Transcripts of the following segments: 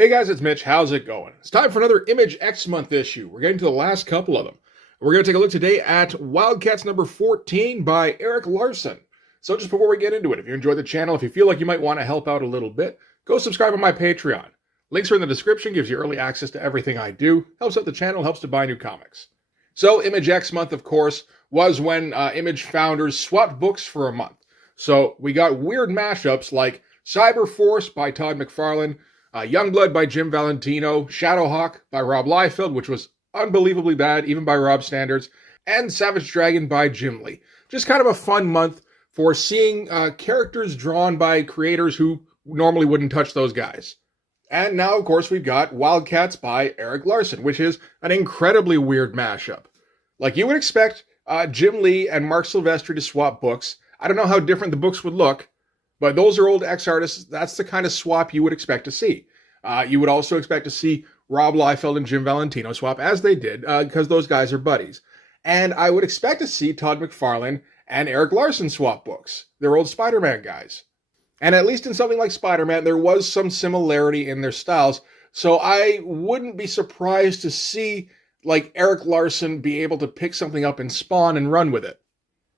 Hey guys, it's Mitch. How's it going? It's time for another Image X Month issue. We're getting to the last couple of them. We're going to take a look today at WILDCATS number 14 by Erik Larsen. So just before we get into it, if you enjoyed the channel, if you feel like you might want to help out a little bit, go subscribe on my Patreon. Links are in the description, gives you early access to everything I do, helps out the channel, helps to buy new comics. So Image X Month, of course, was when Image founders swapped books for a month. So we got weird mashups like Cyber Force by Todd McFarlane, Youngblood by Jim Valentino, Shadowhawk by Rob Liefeld, which was unbelievably bad, even by Rob's standards, and Savage Dragon by Jim Lee. Just kind of a fun month for seeing characters drawn by creators who normally wouldn't touch those guys. And now, of course, we've got WILDCATS by Erik Larsen, which is an incredibly weird mashup. Like you would expect Jim Lee and Mark Silvestri to swap books. I don't know how different the books would look, but those are old X-artists. That's the kind of swap you would expect to see. You would also expect to see Rob Liefeld and Jim Valentino swap, as they did, because those guys are buddies. And I would expect to see Todd McFarlane and Erik Larsen swap books. They're old Spider-Man guys. And at least in something like Spider-Man, there was some similarity in their styles. So I wouldn't be surprised to see like Erik Larsen be able to pick something up in Spawn and run with it.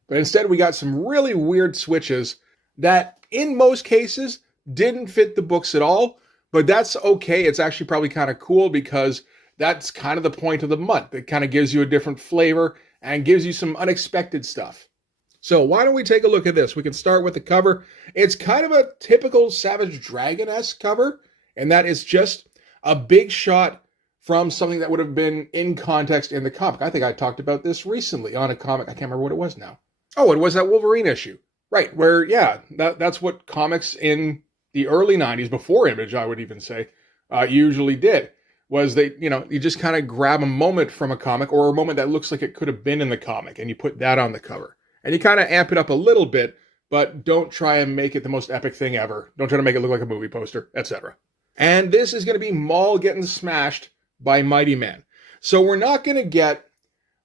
But instead, we got some really weird switches that, in most cases, didn't fit the books at all. But that's okay. It's actually probably kind of cool because that's kind of the point of the month. It kind of gives you a different flavor and gives you some unexpected stuff. So why don't we take a look at this? We can start with the cover. It's kind of a typical Savage Dragon-esque cover, and that is just a big shot from something that would have been in context in the comic. I think I talked about this recently on a comic. I can't remember what it was now. Oh, it was that Wolverine issue. Right, where, yeah, that's what comics in the early 90s, before Image, I would even say, usually did. Was they, you just kind of grab a moment from a comic or a moment that looks like it could have been in the comic, and you put that on the cover. And you kind of amp it up a little bit, but don't try and make it the most epic thing ever. Don't try to make it look like a movie poster, etc. And this is going to be Maul getting smashed by Mighty Man. So we're not going to get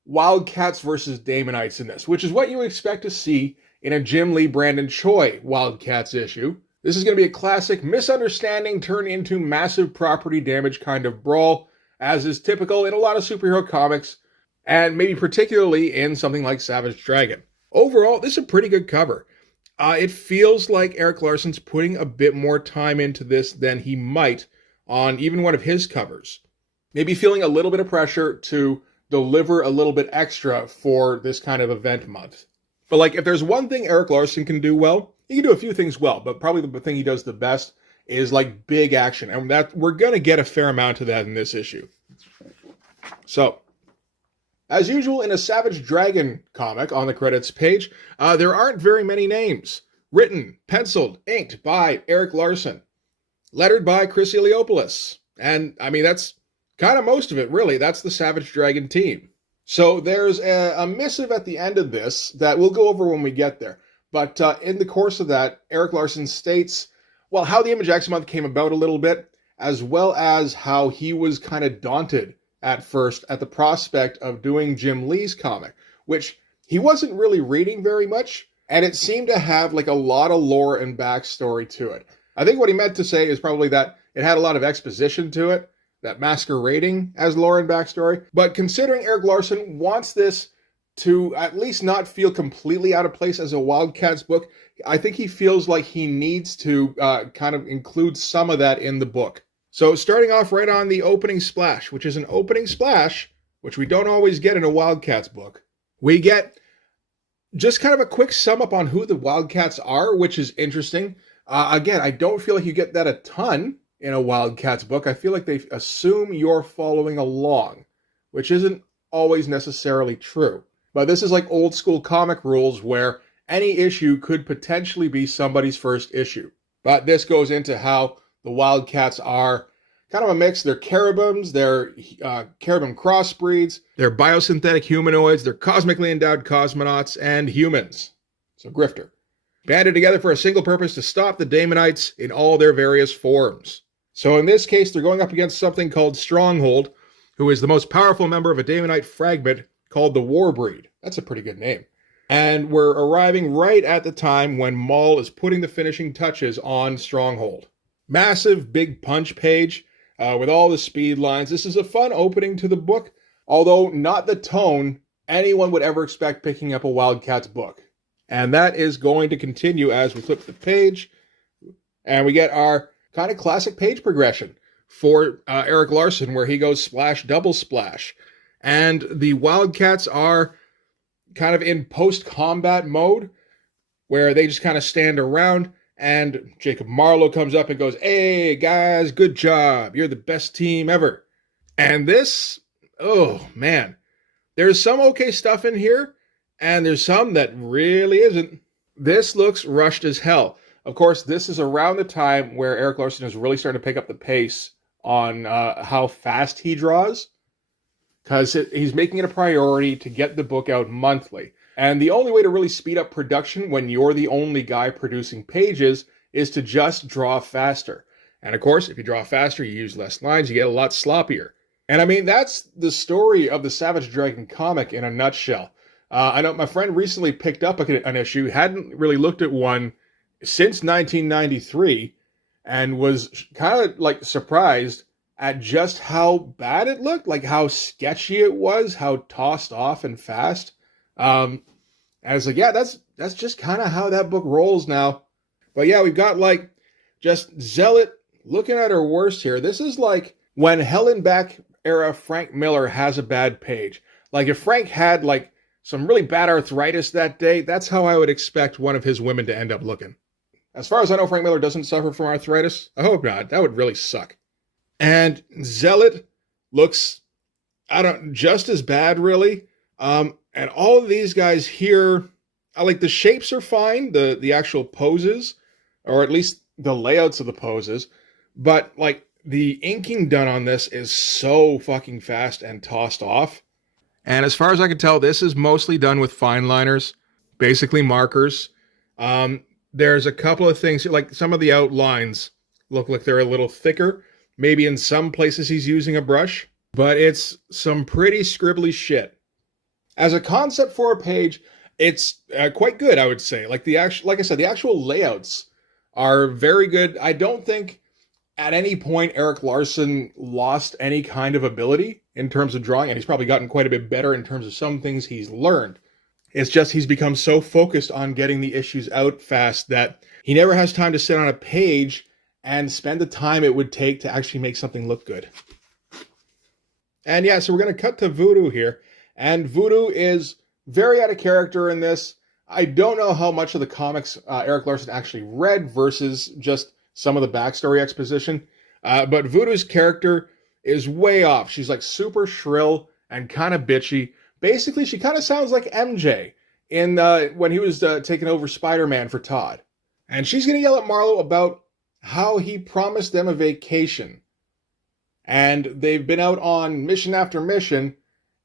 WILDCATS versus Daemonites in this, which is what you expect to see in a Jim Lee, Brandon Choi WILDCATS issue. This is going to be a classic misunderstanding turned into massive property damage kind of brawl, as is typical in a lot of superhero comics, and maybe particularly in something like Savage Dragon. Overall, this is a pretty good cover. It feels like Erik Larsen's putting a bit more time into this than he might on even one of his covers. Maybe feeling a little bit of pressure to deliver a little bit extra for this kind of event month. But like, if there's one thing Erik Larsen can do well, he can do a few things well, but probably the thing he does the best is like big action. And that we're going to get a fair amount of that in this issue. So, as usual in a Savage Dragon comic on the credits page, there aren't very many names. Written, penciled, inked by Erik Larsen. Lettered by Chris Eliopoulos. And, I mean, that's kind of most of it, really. That's the Savage Dragon team. So there's a missive at the end of this that we'll go over when we get there. But in the course of that, Erik Larsen states, well, how the Image X Month came about a little bit, as well as how he was kind of daunted at first at the prospect of doing Jim Lee's comic, which he wasn't really reading very much, and it seemed to have like a lot of lore and backstory to it. I think what he meant to say is probably that it had a lot of exposition to it, that masquerading as lore and backstory. But considering Erik Larsen wants this to at least not feel completely out of place as a WILDCATS book, I think he feels like he needs to kind of include some of that in the book. So starting off right on the opening splash, which is an opening splash, which we don't always get in a WILDCATS book, we get just kind of a quick sum up on who the WILDCATS are, which is interesting. Again, I don't feel like you get that a ton in a WILDCATS book. I feel like they assume you're following along, which isn't always necessarily true. But this is like old school comic rules where any issue could potentially be somebody's first issue. But this goes into how the WILDCATS are kind of a mix. They're cherubims, they're cherubim crossbreeds, they're biosynthetic humanoids, they're cosmically endowed cosmonauts, and humans. So grifter. Banded together for a single purpose to stop the Daemonites in all their various forms. So in this case, they're going up against something called Stronghold, who is the most powerful member of a Daemonite fragment called the Warbreed. That's a pretty good name. And we're arriving right at the time when Maul is putting the finishing touches on Stronghold. Massive big punch page. with all the speed lines. This is a fun opening to the book, although not the tone anyone would ever expect picking up a Wildcats book. And that is going to continue as we flip the page, and we get our kind of classic page progression for Erik Larsen, where he goes splash, double splash. And the Wildcats are kind of in post-combat mode, where they just kind of stand around, and Jacob Marlowe comes up and goes, "Hey, guys, good job. You're the best team ever." And this, oh, man. There's some okay stuff in here, and there's some that really isn't. This looks rushed as hell. Of course, this is around the time where Erik Larsen is really starting to pick up the pace on how fast he draws, because he's making it a priority to get the book out monthly. And the only way to really speed up production when you're the only guy producing pages is to just draw faster. And of course, if you draw faster, you use less lines, you get a lot sloppier. And I mean, that's the story of the Savage Dragon comic in a nutshell. I know my friend recently picked up an issue, hadn't really looked at one since 1993, and was kind of like surprised at just how bad it looked, like how sketchy it was, how tossed off and fast. And I was like, yeah, that's just kind of how that book rolls now. But yeah, we've got like just Zealot looking at her worst here. This is like when Helen Beck era Frank Miller has a bad page. Like if Frank had like some really bad arthritis that day, that's how I would expect one of his women to end up looking. As far as I know, Frank Miller doesn't suffer from arthritis. I hope not. That would really suck. And Zealot looks, just as bad, really. And all of these guys here, like the shapes are fine, the actual poses, or at least the layouts of the poses, but like the inking done on this is so fucking fast and tossed off. And as far as I can tell, this is mostly done with fine liners, basically markers. There's a couple of things, like some of the outlines look like they're a little thicker. Maybe in some places he's using a brush, but it's some pretty scribbly shit. As a concept for a page, it's quite good, I would say. Like I said, the actual layouts are very good. I don't think at any point Erik Larsen lost any kind of ability in terms of drawing, and he's probably gotten quite a bit better in terms of some things he's learned. It's just he's become so focused on getting the issues out fast that he never has time to sit on a page and spend the time it would take to actually make something look good. And yeah, so we're going to cut to Voodoo here. And Voodoo is very out of character in this. I don't know how much of the comics Erik Larsen actually read versus just some of the backstory exposition. But Voodoo's character is way off. She's like super shrill and kind of bitchy. Basically, she kind of sounds like MJ in when he was taking over Spider-Man for Todd. And she's going to yell at Marlowe about how he promised them a vacation. And they've been out on mission after mission,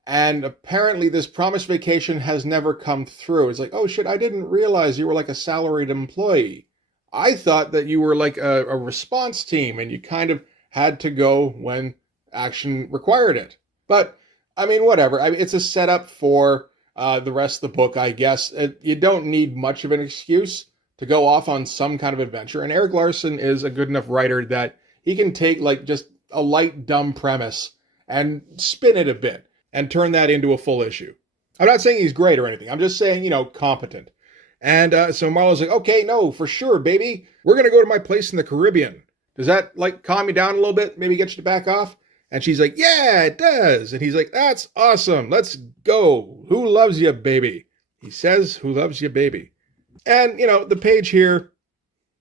and apparently this promised vacation has never come through. It's like, oh shit, I didn't realize you were like a salaried employee. I thought that you were like a response team, and you kind of had to go when action required it. But, I mean, whatever. It's a setup for the rest of the book, I guess. You don't need much of an excuse to go off on some kind of adventure. And Erik Larsen is a good enough writer that he can take like just a light, dumb premise and spin it a bit and turn that into a full issue. I'm not saying he's great or anything. I'm just saying, competent. And so Marlowe's like, okay, no, for sure, baby. We're going to go to my place in the Caribbean. Does that like calm you down a little bit? Maybe get you to back off? And she's like, yeah, it does. And he's like, that's awesome. Let's go. Who loves you, baby? He says, who loves you, baby? And, the page here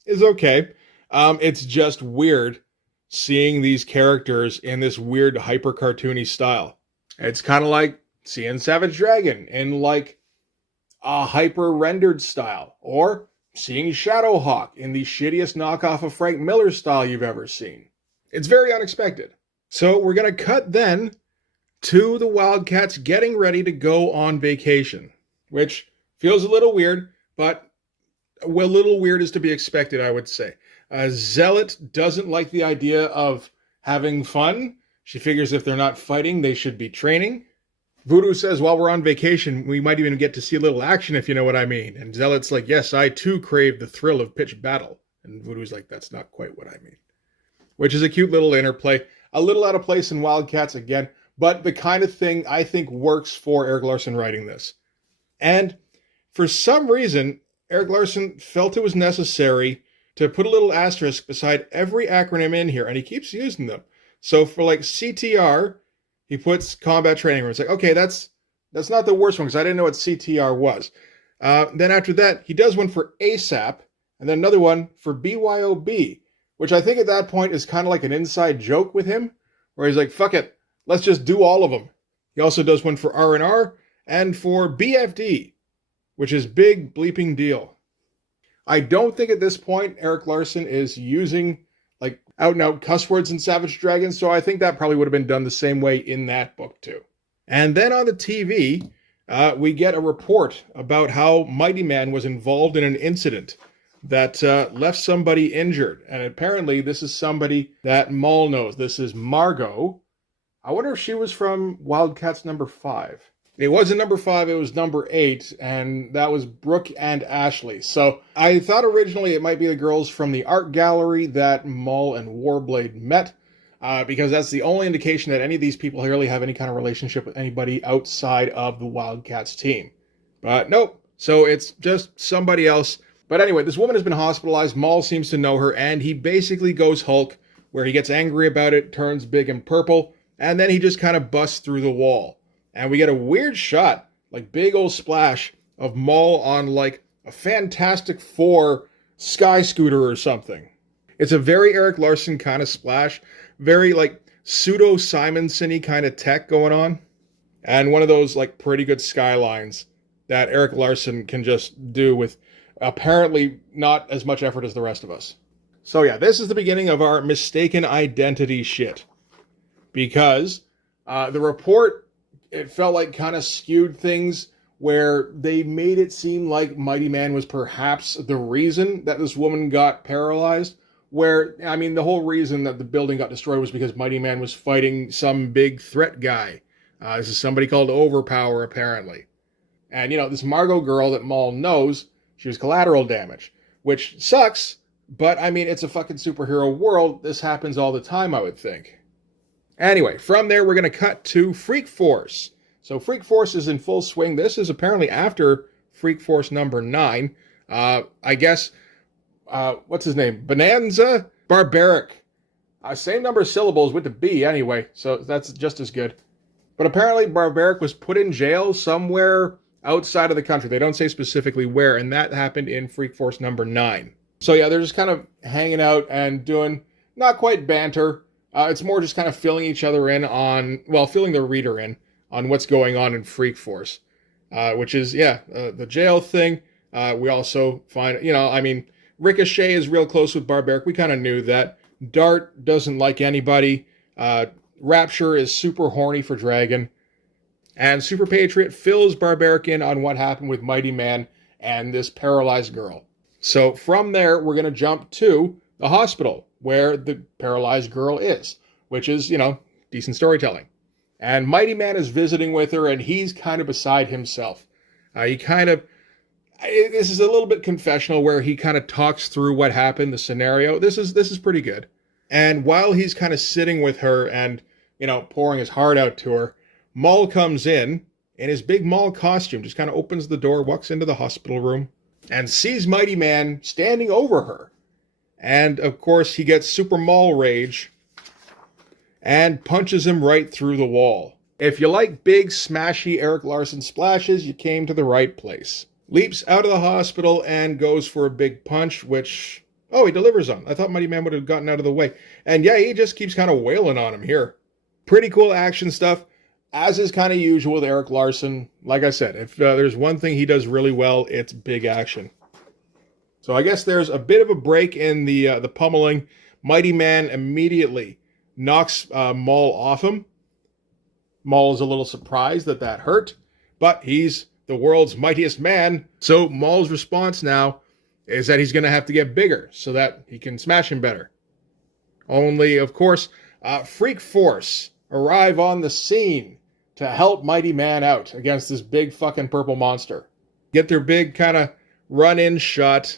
is okay. It's just weird seeing these characters in this weird hyper cartoony style. It's kind of like seeing Savage Dragon in like a hyper rendered style, or seeing Shadowhawk in the shittiest knockoff of Frank Miller style you've ever seen. It's very unexpected. So we're going to cut then to the Wildcats getting ready to go on vacation, which feels a little weird, but a little weird is to be expected, I would say. Zealot doesn't like the idea of having fun. She figures if they're not fighting, they should be training. Voodoo says, while we're on vacation, we might even get to see a little action, if you know what I mean. And Zealot's like, yes, I too crave the thrill of pitched battle. And Voodoo's like, that's not quite what I mean. Which is a cute little interplay. a little out of place in Wildcats again, but the kind of thing I think works for Erik Larsen writing this. And for some reason, Erik Larsen felt it was necessary to put a little asterisk beside every acronym in here, and he keeps using them. So for like CTR, he puts combat training room. It's like, okay, that's not the worst one because I didn't know what CTR was. Then after that, he does one for ASAP, and then another one for BYOB, which I think at that point is kind of like an inside joke with him, where he's like, fuck it, let's just do all of them. He also does one for R&R and for BFD, which is big bleeping deal. I don't think at this point Erik Larsen is using like out-and-out cuss words in Savage Dragon, so I think that probably would have been done the same way in that book too. And then on the TV, we get a report about how Mighty Man was involved in an incident that left somebody injured. And apparently this is somebody that Maul knows. This is Margot. I wonder if she was from Wildcats number 5. It wasn't number 5, it was number 8, and that was Brooke and Ashley. So I thought originally it might be the girls from the art gallery that Maul and Warblade met, because that's the only indication that any of these people really have any kind of relationship with anybody outside of the Wildcats team. But nope, so it's just somebody else. But anyway, this woman has been hospitalized. Maul seems to know her, and he basically goes Hulk, where he gets angry about it, turns big and purple, and then he just kind of busts through the wall. And we get a weird shot, like big old splash, of Maul on like a Fantastic Four sky scooter or something. It's a very Erik Larsen kind of splash, very like pseudo-Simonson-y kind of tech going on. And one of those like pretty good skylines that Erik Larsen can just do with apparently not as much effort as the rest of us. So yeah, this is the beginning of our mistaken identity shit. Because the report, it felt like kind of skewed things where they made it seem like Mighty Man was perhaps the reason that this woman got paralyzed. Where, I mean, the whole reason that the building got destroyed was because Mighty Man was fighting some big threat guy. This is somebody called Overpower, apparently. And, you know, this Margot girl that Maul knows, she was collateral damage. Which sucks, but, I mean, it's a fucking superhero world. This happens all the time, I would think. Anyway, from there, we're going to cut to Freak Force. So Freak Force is in full swing. This is apparently after Freak Force number 9. I guess, what's his name? Bonanza? Barbaric. Same number of syllables with the B anyway, so that's just as good. But apparently Barbaric was put in jail somewhere outside of the country. They don't say specifically where, and that happened in Freak Force number 9. So yeah, they're just kind of hanging out and doing not quite banter. It's more just kind of filling each other in on, well, filling the reader in on what's going on in Freak Force, which is, the jail thing. We also find, you know, I mean, Ricochet is real close with Barbaric. We kind of knew that. Dart doesn't like anybody. Rapture is super horny for Dragon. And Super Patriot fills Barbaric in on what happened with Mighty Man and this paralyzed girl. So from there, we're going to jump to the hospital where the paralyzed girl is, which is, you know, decent storytelling. And Mighty Man is visiting with her, and he's kind of beside himself. This is a little bit confessional where he kind of talks through what happened, the scenario. This is pretty good. And while he's kind of sitting with her and, you know, pouring his heart out to her, Maul comes in his big Maul costume, just kind of opens the door, walks into the hospital room, and sees Mighty Man standing over her. And, of course, he gets Super Maul Rage and punches him right through the wall. If you like big, smashy Erik Larsen splashes, you came to the right place. Leaps out of the hospital and goes for a big punch, which, he delivers on. I thought Mighty Man would have gotten out of the way. And, yeah, he just keeps kind of wailing on him here. Pretty cool action stuff, as is kind of usual with Erik Larsen. Like I said, if there's one thing he does really well, it's big action. So I guess there's a bit of a break in the pummeling. Mighty Man immediately knocks Maul off him. Maul is a little surprised that hurt, but he's the world's mightiest man. So Maul's response now is that he's going to have to get bigger so that he can smash him better. Only, of course, Freak Force arrive on the scene to help Mighty Man out against this big fucking purple monster. Get their big kind of run-in shot.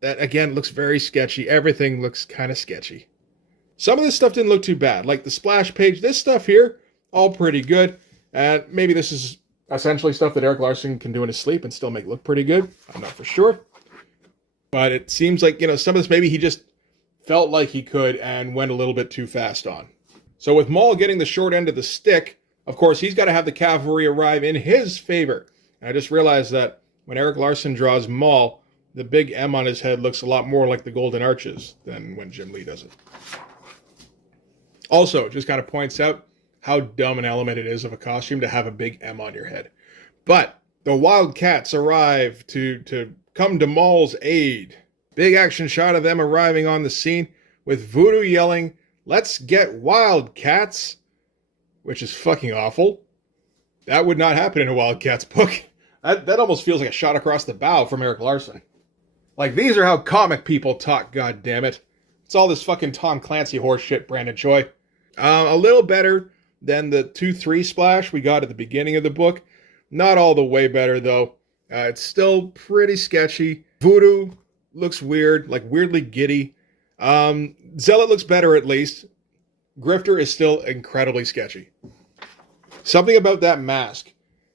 That, again, looks very sketchy. Everything looks kind of sketchy. Some of this stuff didn't look too bad. Like the splash page, this stuff here, all pretty good. And maybe this is essentially stuff that Erik Larsen can do in his sleep and still make look pretty good. I'm not for sure. But it seems like, some of this maybe he just felt like he could and went a little bit too fast on. So with Maul getting the short end of the stick, of course, he's got to have the cavalry arrive in his favor. And I just realized that when Erik Larsen draws Maul, the big M on his head looks a lot more like the Golden Arches than when Jim Lee does it. Also, it just kind of points out how dumb an element it is of a costume to have a big M on your head. But the Wildcats arrive to come to Maul's aid. Big action shot of them arriving on the scene with Voodoo yelling, "Let's get Wildcats," which is fucking awful. That would not happen in a Wildcats book. That almost feels like a shot across the bow from Erik Larsen. Like, these are how comic people talk, goddammit. It's all this fucking Tom Clancy horse shit, Brandon Choi. A little better than the 2-3 splash we got at the beginning of the book. Not all the way better, though. It's still pretty sketchy. Voodoo looks weird, like weirdly giddy. Zealot looks better, at least. Grifter is still incredibly sketchy. Something about that mask.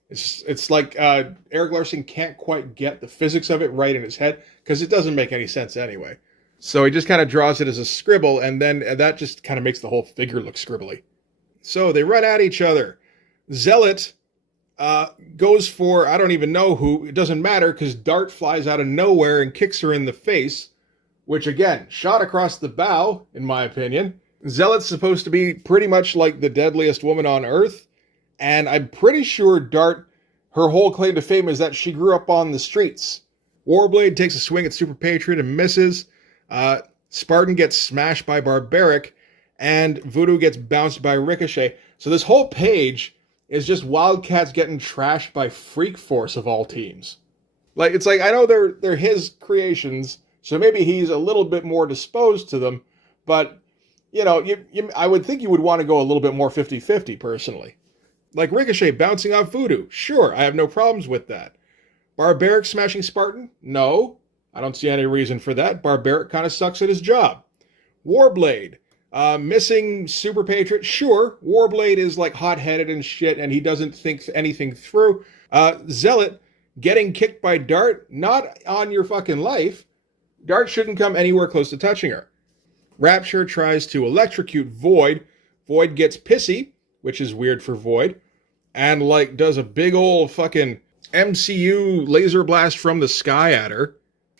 It's like Erik Larsen can't quite get the physics of it right in his head, because it doesn't make any sense anyway. So he just kind of draws it as a scribble, and then that just kind of makes the whole figure look scribbly. So they run at each other. Zealot goes for, I don't even know who, it doesn't matter, because Dart flies out of nowhere and kicks her in the face, which again, shot across the bow, in my opinion. Zealot's supposed to be pretty much like the deadliest woman on Earth, and I'm pretty sure Dart, her whole claim to fame is that she grew up on the streets. Warblade takes a swing at Super Patriot and misses. Spartan gets smashed by Barbaric, and Voodoo gets bounced by Ricochet. So this whole page is just Wildcats getting trashed by Freak Force of all teams. Like, it's like, I know they're his creations, so maybe he's a little bit more disposed to them, but, I would think you would want to go a little bit more 50-50, personally. Like Ricochet bouncing off Voodoo, sure, I have no problems with that. Barbaric smashing Spartan? No, I don't see any reason for that. Barbaric kind of sucks at his job. Warblade missing Super Patriot? Sure, Warblade is like hot-headed and shit, and he doesn't think anything through. Zealot getting kicked by Dart? Not on your fucking life. Dart shouldn't come anywhere close to touching her. Rapture tries to electrocute Void. Void gets pissy, which is weird for Void, and does a big old fucking MCU laser blast from the sky at her.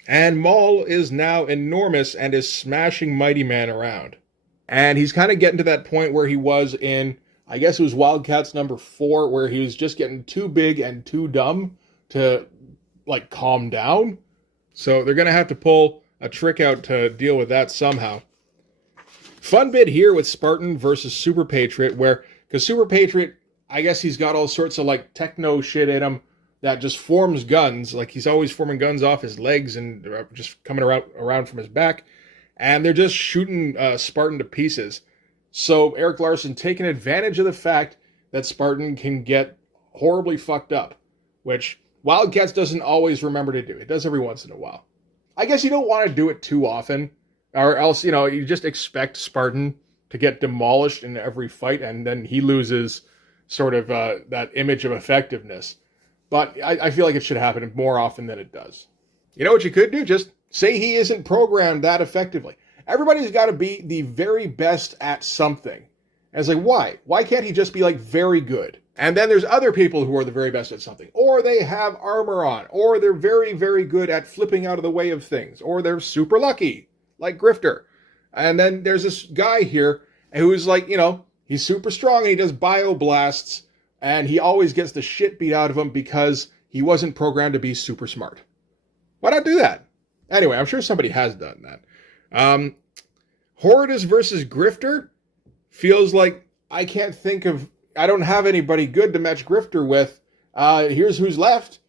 And Maul is now enormous and is smashing Mighty Man around. And he's kind of getting to that point where he was in, I guess it was Wildcats number 4, where he was just getting too big and too dumb to, calm down. So they're going to have to pull a trick out to deal with that somehow. Fun bit here with Spartan versus Super Patriot, because Super Patriot, I guess he's got all sorts of, techno shit in him that just forms guns. He's always forming guns off his legs and just coming around from his back. And they're just shooting Spartan to pieces. So Erik Larsen taking advantage of the fact that Spartan can get horribly fucked up, which Wildcats doesn't always remember to do. It does every once in a while. I guess you don't want to do it too often, or else, you just expect Spartan to get demolished in every fight, and then he loses sort of that image of effectiveness. But I feel like it should happen more often than it does. You know what you could do? Just say he isn't programmed that effectively. Everybody's got to be the very best at something. And it's why? Why can't he just be, very good? And then there's other people who are the very best at something. Or they have armor on. Or they're very, very good at flipping out of the way of things. Or they're super lucky, like Grifter. And then there's this guy here who's he's super strong and he does bioblasts. And he always gets the shit beat out of him because he wasn't programmed to be super smart. Why not do that? Anyway, I'm sure somebody has done that. Horridus versus Grifter feels like I don't have anybody good to match Grifter with. Here's who's left.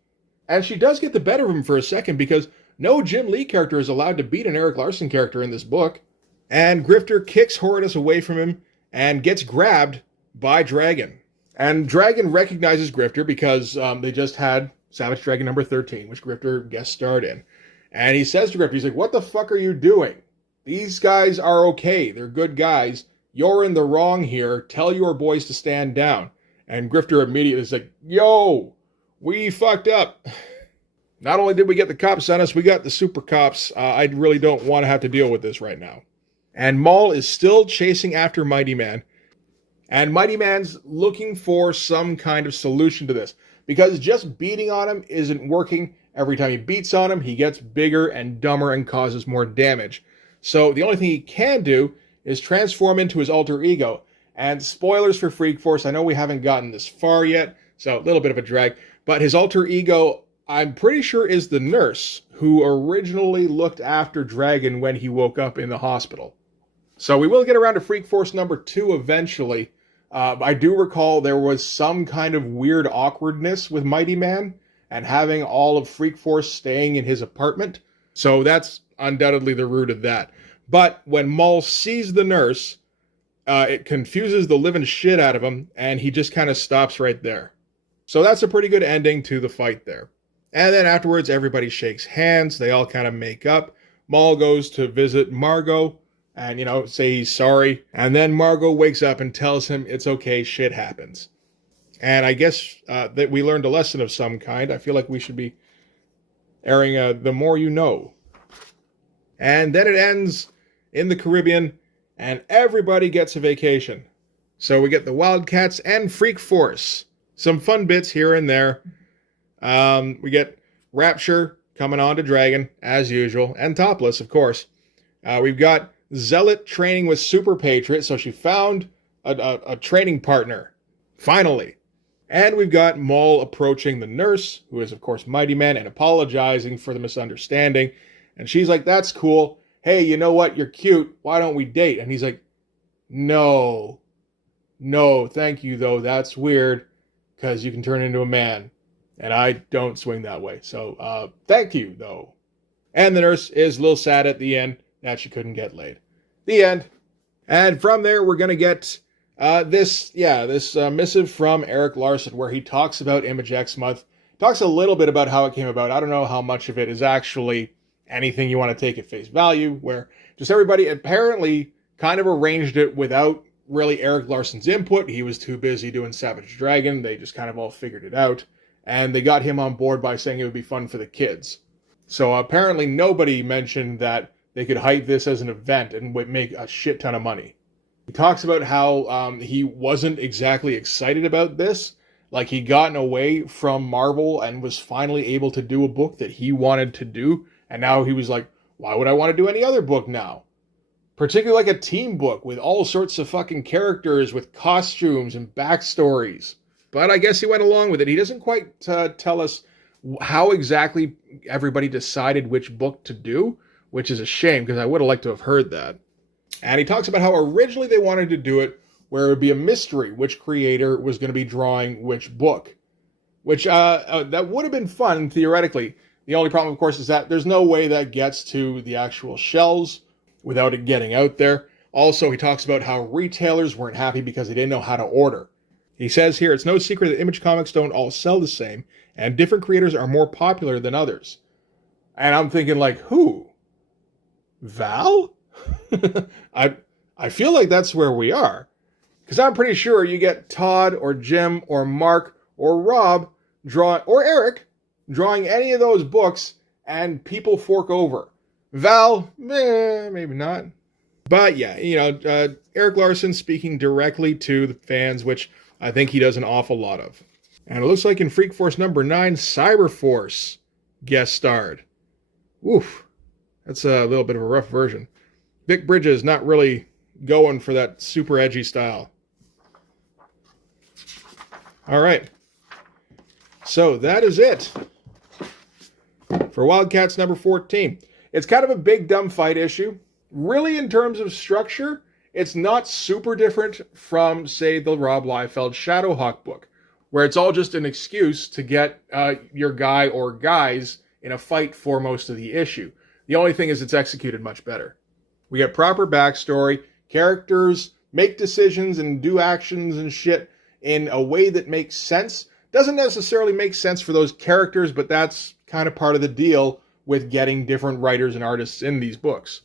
And she does get the better of him for a second, because no Jim Lee character is allowed to beat an Erik Larsen character in this book. And Grifter kicks Horridus away from him and gets grabbed by Dragon. And Dragon recognizes Grifter because they just had Savage Dragon number 13, which Grifter guest starred in. And he says to Grifter, he's like, "What the fuck are you doing? These guys are okay. They're good guys. You're in the wrong here. Tell your boys to stand down. And Grifter immediately is like, yo, we fucked up. Not only did we get the cops on us, we got the super cops. I really don't want to have to deal with this right now. And Maul is still chasing after Mighty Man. And Mighty Man's looking for some kind of solution to this. Because just beating on him isn't working. Every time he beats on him, he gets bigger and dumber and causes more damage. So the only thing he can do is transform into his alter ego. And spoilers for Freak Force, I know we haven't gotten this far yet, so a little bit of a drag. But his alter ego, I'm pretty sure, is the nurse who originally looked after Dragon when he woke up in the hospital. So we will get around to Freak Force number 2 eventually. I do recall there was some kind of weird awkwardness with Mighty Man and having all of Freak Force staying in his apartment. So that's undoubtedly the root of that. But when Maul sees the nurse, it confuses the living shit out of him, and he just kind of stops right there. So that's a pretty good ending to the fight there. And then afterwards, everybody shakes hands. They all kind of make up. Maul goes to visit Margot and, say he's sorry. And then Margot wakes up and tells him it's okay, shit happens. And I guess that we learned a lesson of some kind. I feel like we should be airing the more you know. And then it ends in the Caribbean, and everybody gets a vacation. So we get the Wildcats and Freak Force. Some fun bits here and there. We get Rapture coming on to Dragon, as usual, and topless, of course. We've got Zealot training with Super Patriot, so she found a training partner, finally. And we've got Maul approaching the nurse, who is, of course, Mighty Man, and apologizing for the misunderstanding. And she's like, that's cool. Hey, you know what? You're cute. Why don't we date? And he's like, no, thank you, though. That's weird, because you can turn into a man. And I don't swing that way. So, thank you, though. And the nurse is a little sad at the end that she couldn't get laid. The end. And from there, we're going to get this missive from Erik Larsen, where he talks about Image X Month. Talks a little bit about how it came about. I don't know how much of it is actually anything you want to take at face value, where just everybody apparently kind of arranged it without really Erik Larsen's input. He was too busy doing Savage Dragon. They just kind of all figured it out. And they got him on board by saying it would be fun for the kids. So apparently nobody mentioned that they could hype this as an event and would make a shit ton of money. He talks about how he wasn't exactly excited about this. Like, he'd gotten away from Marvel and was finally able to do a book that he wanted to do. And now he was like, why would I want to do any other book now? Particularly like a team book with all sorts of fucking characters with costumes and backstories. But I guess he went along with it. He doesn't quite tell us how exactly everybody decided which book to do, which is a shame because I would have liked to have heard that. And he talks about how originally they wanted to do it where it would be a mystery which creator was going to be drawing which book. Which, that would have been fun, theoretically. The only problem, of course, is that there's no way that gets to the actual shelves without it getting out there. Also, he talks about how retailers weren't happy because they didn't know how to order. He says here, it's no secret that Image Comics don't all sell the same, and different creators are more popular than others. And I'm thinking, like, who? Val? I feel like that's where we are. Because I'm pretty sure you get Todd or Jim or Mark or Rob or Eric drawing any of those books and people fork over. Val, maybe not. But yeah, Erik Larsen speaking directly to the fans, which I think he does an awful lot of. And it looks like in Freak Force number 9, Cyberforce guest starred. Oof. That's a little bit of a rough version. Vic Bridges not really going for that super edgy style. All right. So that is it for Wildcats number 14. It's kind of a big dumb fight issue. Really, in terms of structure, it's not super different from, say, the Rob Liefeld Shadowhawk book, where it's all just an excuse to get your guy or guys in a fight for most of the issue. The only thing is it's executed much better. We get proper backstory, characters make decisions and do actions and shit in a way that makes sense. Doesn't necessarily make sense for those characters, but that's kind of part of the deal with getting different writers and artists in these books.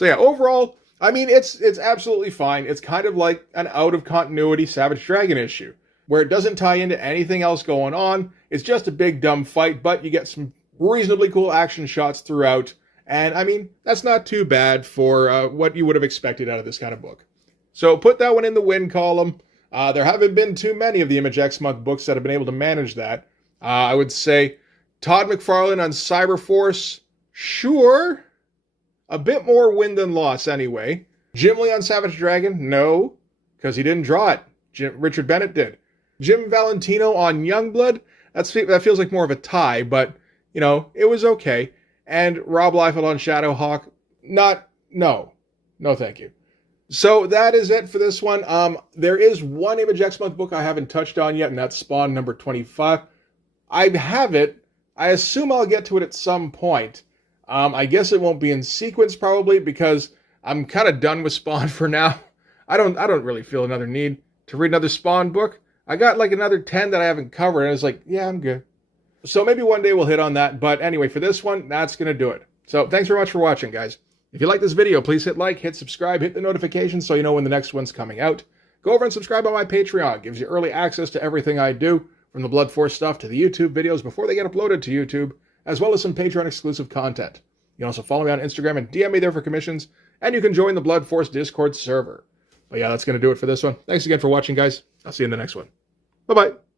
So yeah, overall, I mean, it's absolutely fine. It's kind of like an out-of-continuity Savage Dragon issue, where it doesn't tie into anything else going on. It's just a big dumb fight, but you get some reasonably cool action shots throughout. And I mean, that's not too bad for what you would have expected out of this kind of book. So put that one in the win column. There haven't been too many of the Image X Month books that have been able to manage that. I would say Todd McFarlane on Cyberforce, sure. A bit more win than loss anyway. Jim Lee on Savage Dragon, no, because he didn't draw it. Richard Bennett did. Jim Valentino on Youngblood, that feels like more of a tie, but, you know, it was okay. And Rob Liefeld on Shadowhawk, no thank you. So that is it for this one. There is one Image X Month book I haven't touched on yet, and that's Spawn number 25. I have it. I assume I'll get to it at some point. I guess it won't be in sequence probably because I'm kind of done with Spawn for now. I don't really feel another need to read another Spawn book. I got like another 10 that I haven't covered, and I was like, yeah, I'm good. So maybe one day we'll hit on that. But anyway, for this one, that's going to do it. So thanks very much for watching, guys. If you like this video, please hit like, hit subscribe, hit the notifications so you know when the next one's coming out. Go over and subscribe on my Patreon. It gives you early access to everything I do, from the Blood Force stuff to the YouTube videos before they get uploaded to YouTube, as well as some Patreon exclusive content. You can also follow me on Instagram and DM me there for commissions, and you can join the Blood Force Discord server. But yeah, that's going to do it for this one. Thanks again for watching, guys. I'll see you in the next one. Bye-bye.